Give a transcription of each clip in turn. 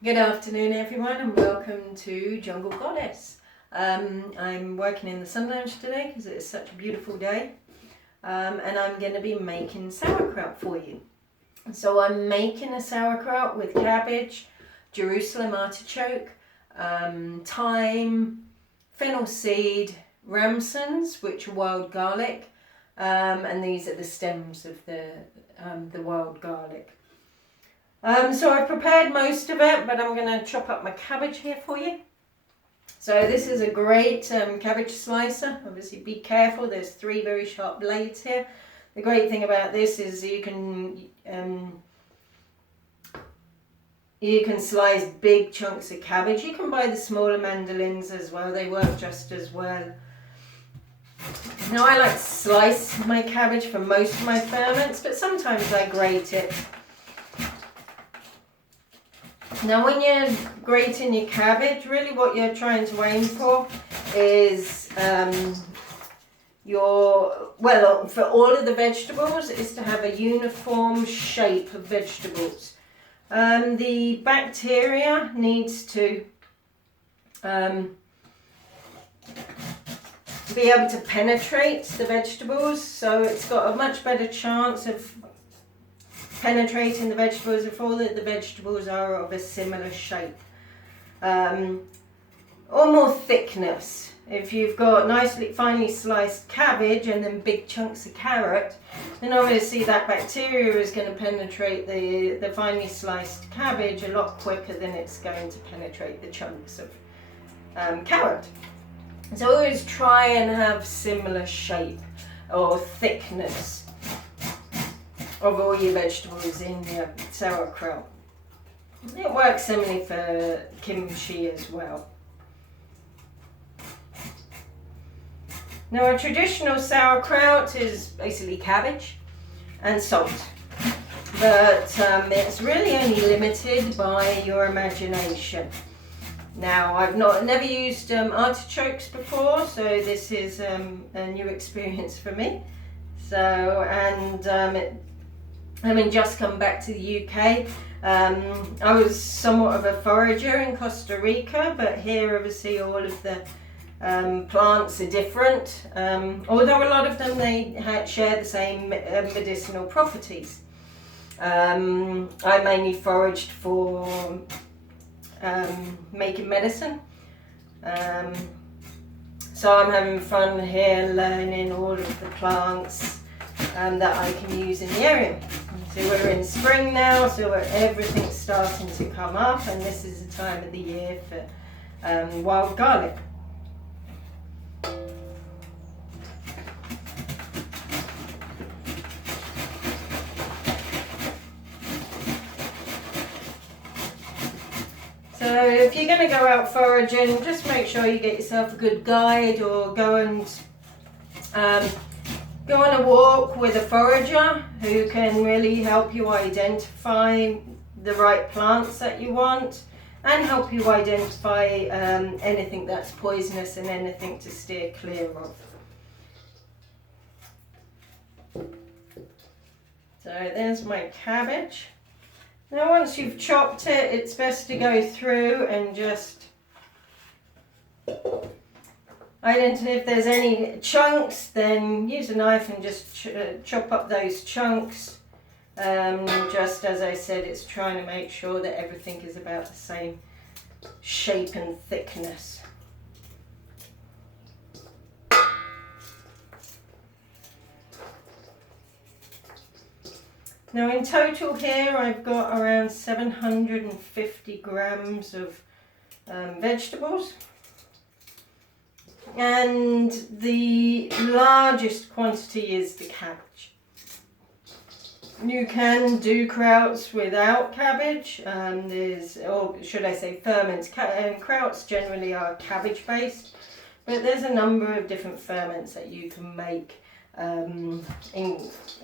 Good afternoon everyone and welcome to Jungle Goddess. I'm working in the sun lounge today because it is such a beautiful day, and I'm going to be making sauerkraut for you. So I'm making a sauerkraut with cabbage, Jerusalem artichoke, thyme, fennel seed, ramsons, which are wild garlic, and these are the stems of the wild garlic. So I've prepared most of it, but I'm going to chop up my cabbage here for you. So this is a great cabbage slicer. Obviously be careful, there's 3 very sharp blades here. The great thing about this is you can slice big chunks of cabbage. You can buy the smaller mandolins as well, they work just as well. Now I like to slice my cabbage for most of my ferments, but sometimes I grate it. Now when you're grating your cabbage, really what you're trying to aim for is for all of the vegetables is to have a uniform shape of vegetables. The bacteria needs to be able to penetrate the vegetables, so it's got a much better chance of penetrating the vegetables if all of the vegetables are of a similar shape or more thickness. If you've got nicely finely sliced cabbage and then big chunks of carrot, then obviously that bacteria is going to penetrate the finely sliced cabbage a lot quicker than it's going to penetrate the chunks of carrot. So always try and have similar shape or thickness of all your vegetables in your sauerkraut. It works similarly for kimchi as well. Now a traditional sauerkraut is basically cabbage and salt, but it's really only limited by your imagination. Now I've never used artichokes before, so this is a new experience for me. So having just come back to the UK, I was somewhat of a forager in Costa Rica, but here obviously all of the plants are different, although a lot of them share the same medicinal properties. I mainly foraged for making medicine, so I'm having fun here learning all of the plants that I can use in the area. So we're in spring now, so everything's starting to come up, and this is the time of the year for wild garlic. So if you're going to go out foraging, just make sure you get yourself a good guide, or go on a walk with a forager who can really help you identify the right plants that you want and help you identify anything that's poisonous and anything to steer clear of. So there's my cabbage. Now once you've chopped it, it's best to go through and just identify if there's any chunks, then use a knife and just chop up those chunks. Just as I said, it's trying to make sure that everything is about the same shape and thickness. Now in total here I've got around 750 grams of vegetables, and the largest quantity is the cabbage. You can do krauts without cabbage, or should I say ferments. Krauts generally are cabbage based, but there's a number of different ferments that you can make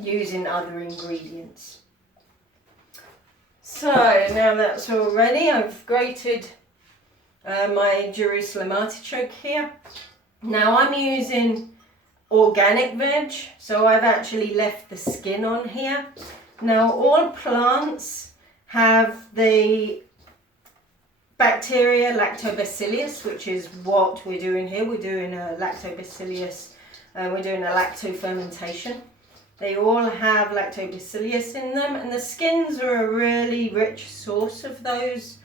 using other ingredients. So now that's all ready, I've grated my Jerusalem artichoke here. Now I'm using organic veg, so I've actually left the skin on here. Now all plants have the bacteria, lactobacillus, which is what we're doing here. We're doing a lactobacillus, we're doing a lacto-fermentation. They all have lactobacillus in them, and the skins are a really rich source of those,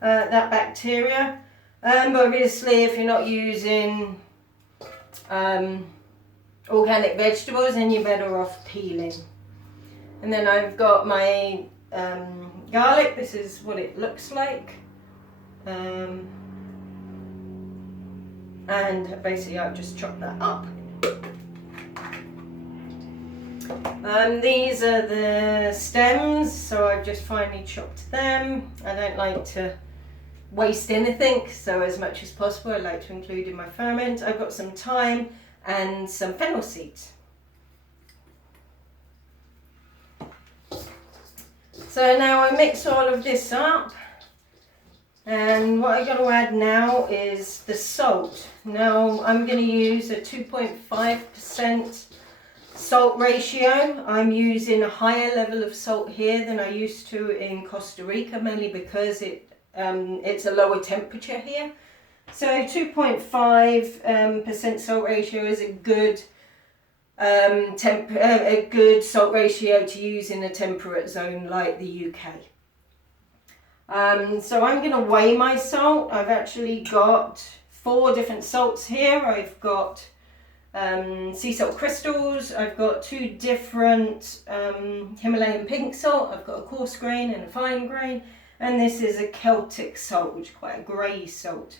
that bacteria. But obviously, if you're not using organic vegetables, then you're better off peeling. And then I've got my garlic. This is what it looks like. And basically I've just chopped that up. These are the stems, so I've just finely chopped them. I don't like to waste anything, so as much as possible I like to include in my ferment. I've got some thyme and some fennel seeds. So now I mix all of this up, and what I'm going to add now is the salt. Now I'm going to use a 2.5% salt ratio. I'm using a higher level of salt here than I used to in Costa Rica, mainly because it's a lower temperature here. So 2.5% salt ratio is a good salt ratio to use in a temperate zone like the UK. So I'm going to weigh my salt. I've actually got 4 different salts here. I've got sea salt crystals, I've got 2 different Himalayan pink salt, I've got a coarse grain and a fine grain, and this is a Celtic salt, which is quite a grey salt.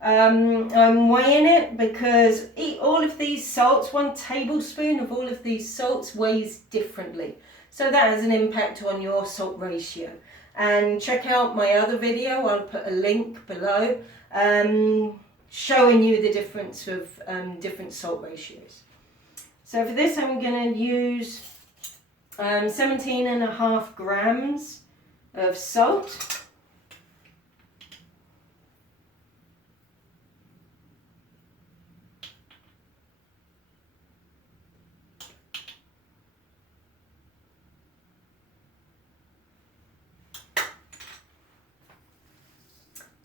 I'm weighing it because all of these salts, 1 tablespoon of all of these salts weighs differently. So that has an impact on your salt ratio. And check out my other video, I'll put a link below, showing you the difference of different salt ratios. So for this I'm going to use 17.5 grams of salt.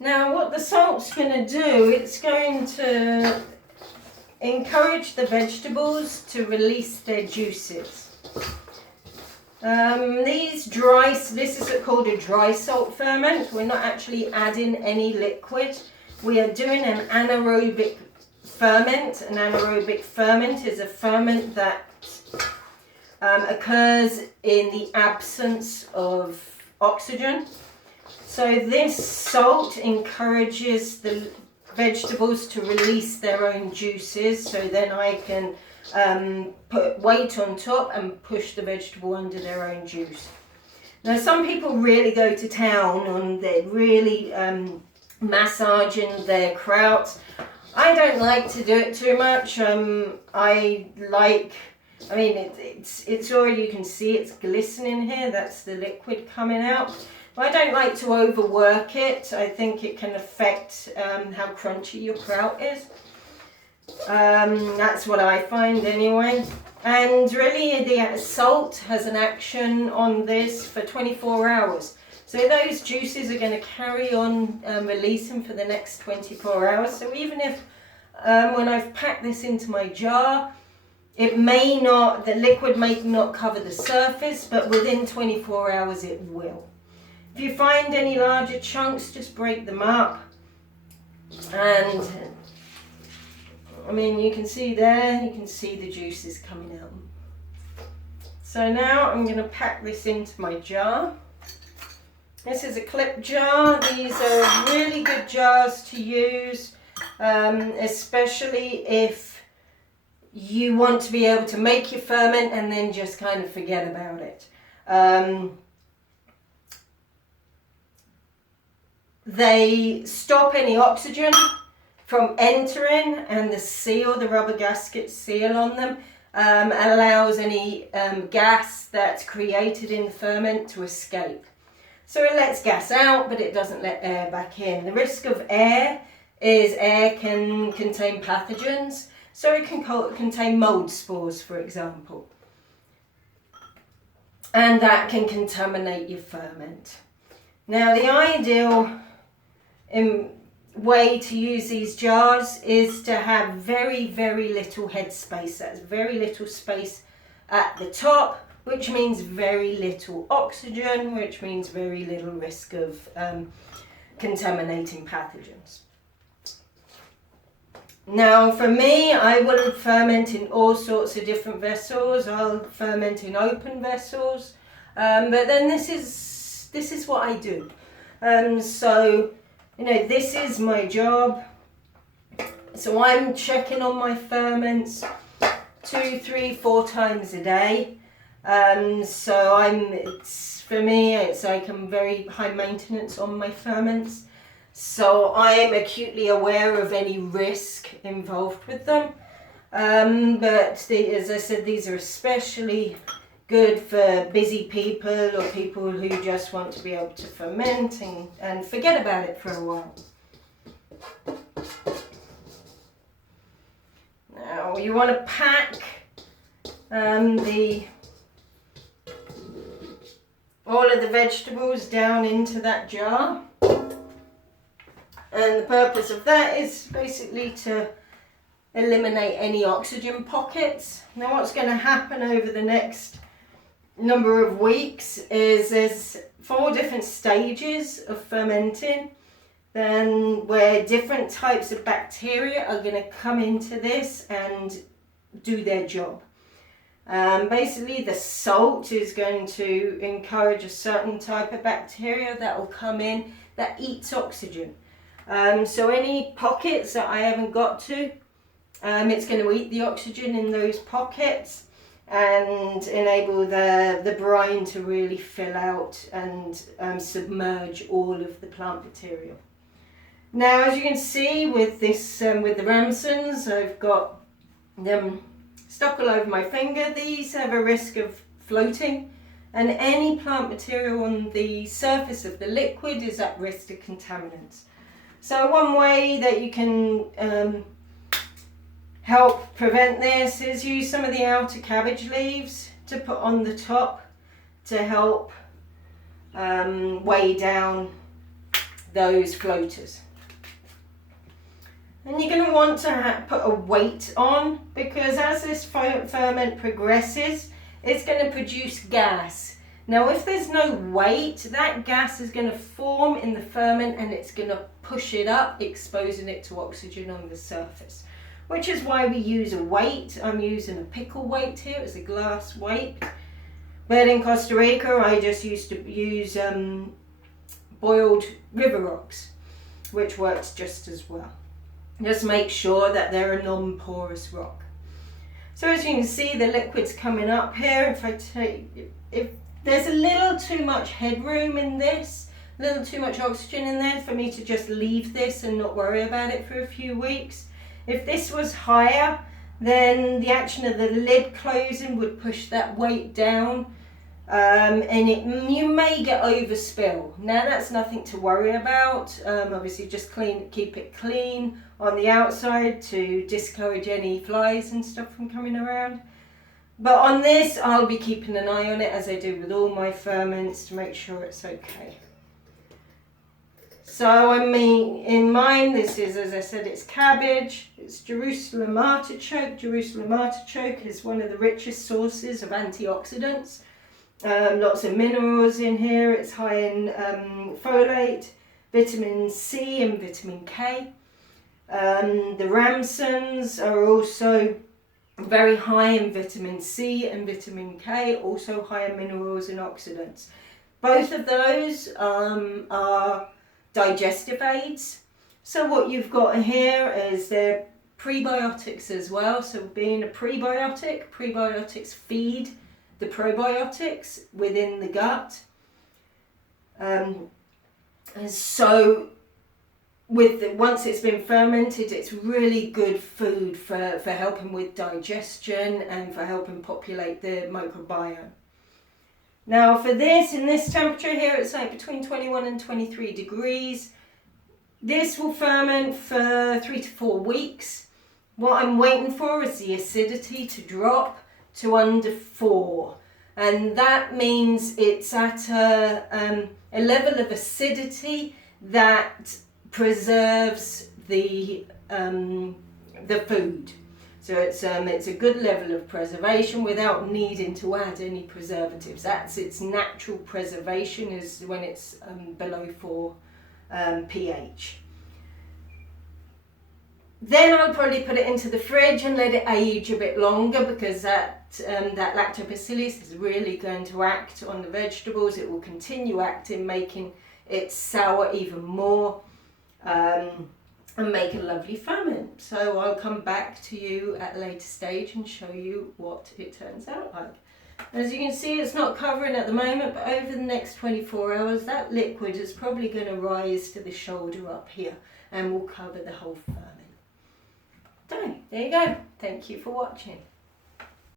Now what the salt's going to do, it's going to encourage the vegetables to release their juices. This is called a dry salt ferment. We're not actually adding any liquid. We are doing an anaerobic ferment. An anaerobic ferment is a ferment that occurs in the absence of oxygen. So this salt encourages the vegetables to release their own juices, so then I can put weight on top and push the vegetable under their own juice. Now some people really go to town on their really massaging their krauts. I don't like to do it too much. It's already, you can see it's glistening here, that's the liquid coming out. I don't like to overwork it. I think it can affect how crunchy your kraut is. That's what I find anyway. And really the salt has an action on this for 24 hours. So those juices are going to carry on releasing for the next 24 hours. So even if when I've packed this into my jar, the liquid may not cover the surface, but within 24 hours it will. If you find any larger chunks, just break them up. And you can see there, you can see the juices coming out. So now I'm going to pack this into my jar. This is a clip jar. These are really good jars to use, especially if you want to be able to make your ferment and then just kind of forget about it. They stop any oxygen from entering, and the rubber gasket seal on them allows any gas that's created in the ferment to escape. So it lets gas out, but it doesn't let air back in. The risk of air is air can contain pathogens, so it can contain mold spores, for example. And that can contaminate your ferment. Now the ideal way to use these jars is to have very, very little head space. That's very little space at the top, which means very little oxygen, which means very little risk of contaminating pathogens. Now for me, I will ferment in all sorts of different vessels. I'll ferment in open vessels, but then this is what I do. So, you know, this is my job. So I'm checking on my ferments 2, 3, 4 times a day. So for me, it's like I'm very high maintenance on my ferments. So I am acutely aware of any risk involved with them. But as I said, these are especially good for busy people or people who just want to be able to ferment and forget about it for a while. Now you want to pack all of the vegetables down into that jar. And the purpose of that is basically to eliminate any oxygen pockets. Now what's going to happen over the next number of weeks is there's 4 different stages of fermenting, then where different types of bacteria are going to come into this and do their job. Basically the salt is going to encourage a certain type of bacteria that will come in that eats oxygen. So any pockets that I haven't got to, it's going to eat the oxygen in those pockets and enable the brine to really fill out and submerge all of the plant material. Now, as you can see with this, with the ramsons, I've got them stuck all over my finger. These have a risk of floating, and any plant material on the surface of the liquid is at risk of contaminants. So one way that you can help prevent this is use some of the outer cabbage leaves to put on the top to help weigh down those floaters. And you're going to want to put a weight on, because as this ferment progresses, it's going to produce gas. Now if there's no weight, that gas is going to form in the ferment and it's going to push it up, exposing it to oxygen on the surface. Which is why we use a weight. I'm using a pickle weight here, it's a glass weight. But in Costa Rica I just used to use boiled river rocks, which works just as well. Just make sure that they're a non-porous rock. So as you can see, the liquid's coming up here. If there's a little too much headroom in this, a little too much oxygen in there for me to just leave this and not worry about it for a few weeks. If this was higher, then the action of the lid closing would push that weight down, and you may get overspill. Now that's nothing to worry about. Obviously just keep it clean on the outside to discourage any flies and stuff from coming around. But on this, I'll be keeping an eye on it, as I do with all my ferments, to make sure it's okay. So I mean, in mine, this is, as I said, it's cabbage, it's Jerusalem artichoke. Jerusalem artichoke is one of the richest sources of antioxidants. Lots of minerals in here. It's high in folate, vitamin C and vitamin K. The ramsons are also very high in vitamin C and vitamin K, also high in minerals and oxidants. Both of those are digestive aids. So what you've got here is they're prebiotics as well. So being a prebiotic, prebiotics feed the probiotics within the gut. And so once it's been fermented, it's really good food for helping with digestion and for helping populate the microbiome. Now for this, in this temperature here, it's like between 21 and 23 degrees. This will ferment for 3 to 4 weeks. What I'm waiting for is the acidity to drop to under 4. And that means it's at a level of acidity that preserves the food. So it's a good level of preservation without needing to add any preservatives. That's its natural preservation, is when it's below 4 pH. Then I'll probably put it into the fridge and let it age a bit longer, because that lactobacillus is really going to act on the vegetables. It will continue acting, making it sour even more, and make a lovely ferment. So I'll come back to you at a later stage and show you what it turns out like. As you can see, it's not covering at the moment, but over the next 24 hours that liquid is probably going to rise to the shoulder up here and will cover the whole ferment. So there you go. Thank you for watching.